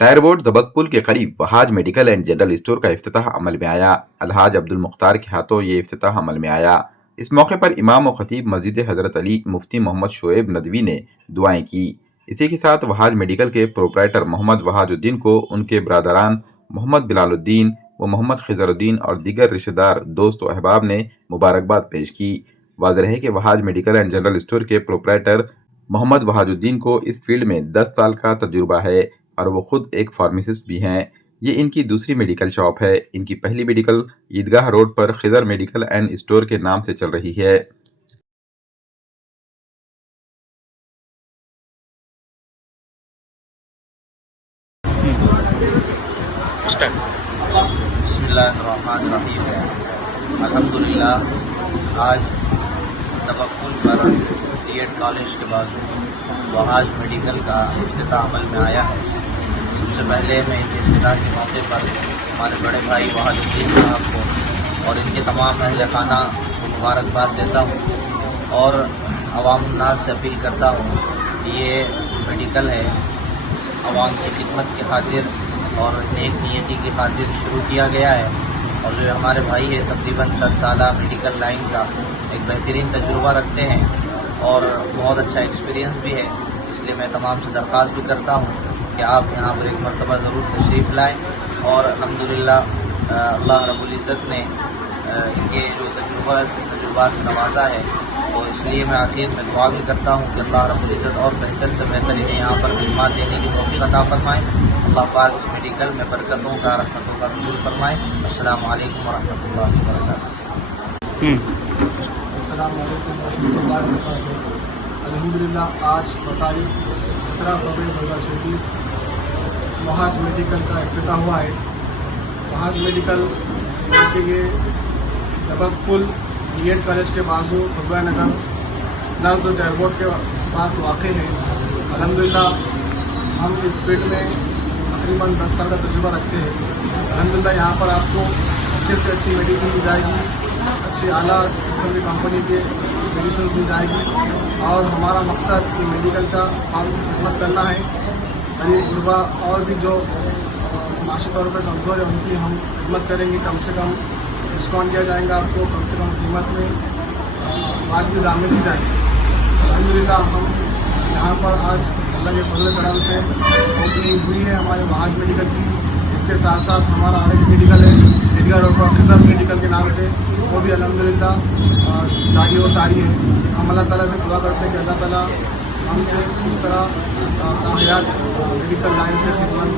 Tyre board दबकपुल के करीब Wahaj medical and general store का इफ्तिताह अमल में आया। अलहाज अब्दुल मुख्तार के हाथों ये इफ्तिताह अमल में आया। इस मौके पर इमाम व खतीब मस्जिद हज़रत अली मुफ्ती मोहम्मद शोएब नदवी ने दुआएं की। इसी के साथ वहाज मेडिकल के प्रोपराइटर मोहम्मद वहाजुद्दीन को उनके बरादरान मोहम्मद बिलालुद्दीन व मोहम्मद खिजरुद्दीन और दीगर रिश्तेदार, दोस्त व अहबाब ने मुबारकबाद पेश की। वाज़ेह है कि Wahaj medical and general store के प्रोपराइटर मोहम्मद वहाजुद्दीन को इस फील्ड में 10 साल का तजुर्बा है और वो खुद एक फार्मासिस्ट भी हैं। ये इनकी दूसरी मेडिकल शॉप है। इनकी पहली मेडिकल ईदगाह रोड पर खिजर मेडिकल एंड स्टोर के नाम से चल रही है। बिस्मिल्लाहिर्रहमानिर्रहीम। अल्हम्दुलिल्लाह आज तवक्कुल पर बीएड कॉलेज के बाजू वहाज मेडिकल का इफ्तिताह अमल में आया है। सबसे पहले मैं इस इफ्तिताह के मौके पर हमारे बड़े भाई वहाजुद्दीन साहब को और इनके तमाम अहल खाना को मुबारकबाद देता हूँ और अवामुन्नास से अपील करता हूँ कि ये मेडिकल है अवाम की खिदमत की खातिर और नेक नियति की खातिर शुरू किया गया है। और जो हमारे भाई है तकरीबन 10 साल मेडिकल लाइन का एक बेहतरीन तजुर्बा रखते हैं और बहुत अच्छा एक्सपीरियंस भी है। इसलिए मैं तमाम से दरख्वास्त भी करता हूँ कि आप यहाँ पर एक मरतबा ज़रूर तशरीफ़ लाएँ। और अल्हम्दुलिल्लाह अल्लाह रब्बुल इज़्ज़त ने इनके जो तजुर्बा से नवाजा है, तो इसलिए मैं आखिर में दुआ भी करता हूँ कि अल्लाह रब्बुल इज़्ज़त और बेहतर से बेहतर इन्हें यहाँ पर खिदमत देने की तौफ़ीक़ अता फरमाएँ। अल्लाह पाक इस मेडिकल में बरकतों का, रहमतों का नुज़ूल फरमाएँ। अस्सलामु अलैकुम व रहमतुल्लाहि व बरकातुहू। अस्सलामु अलैकुम व रहमतुल्लाहि व बरकातुहू। अल्हम्दुलिल्लाह आज तारीख 17 फरवरी 2026 वहाज मेडिकल का इफ्तिताह हुआ है। वहाज मेडिकल के दबकपुल बीएड कॉलेज के बाजू खुर्बा नगर नज़द एयरपोर्ट के पास वाक़ है। अल्हम्दुलिल्लाह हम इस फील्ड में तकरीबन 10 साल का तजुर्बा रखते हैं। अल्हम्दुलिल्लाह यहाँ पर आपको अच्छे से अच्छी मेडिसिन दी जाएगी, अच्छी आला किस्म की कंपनी के मेडिसिन दी जाएगी और हमारा मकसद ये मेडिकल का हम खिदमत करना है। गरीब गुरबा और भी जो माशी तौर पर कमज़ोर है उनकी हम खिदमत करेंगे। कम से कम डिस्काउंट दिया जाएगा आपको, कम से कम कीमत में वाजिब दाम में दी जाएगी। अल्हम्दुलिल्लाह हम यहाँ पर आज अल्लाह के फजल करम से ओपनिंग हुई है हमारे वहाज मेडिकल की। इसके साथ साथ हमारा और एक मेडिकल है ईदगाह रोड पर खिजर मेडिकल के नाम से, वो भी अल्हम्दुलिल्लाह जारी व सारी है। हम अल्लाह ताला से दुआ करते हैं कि अल्लाह ताला हमसे इस तरह कामयाब मेडिकल लाइन से खिदमत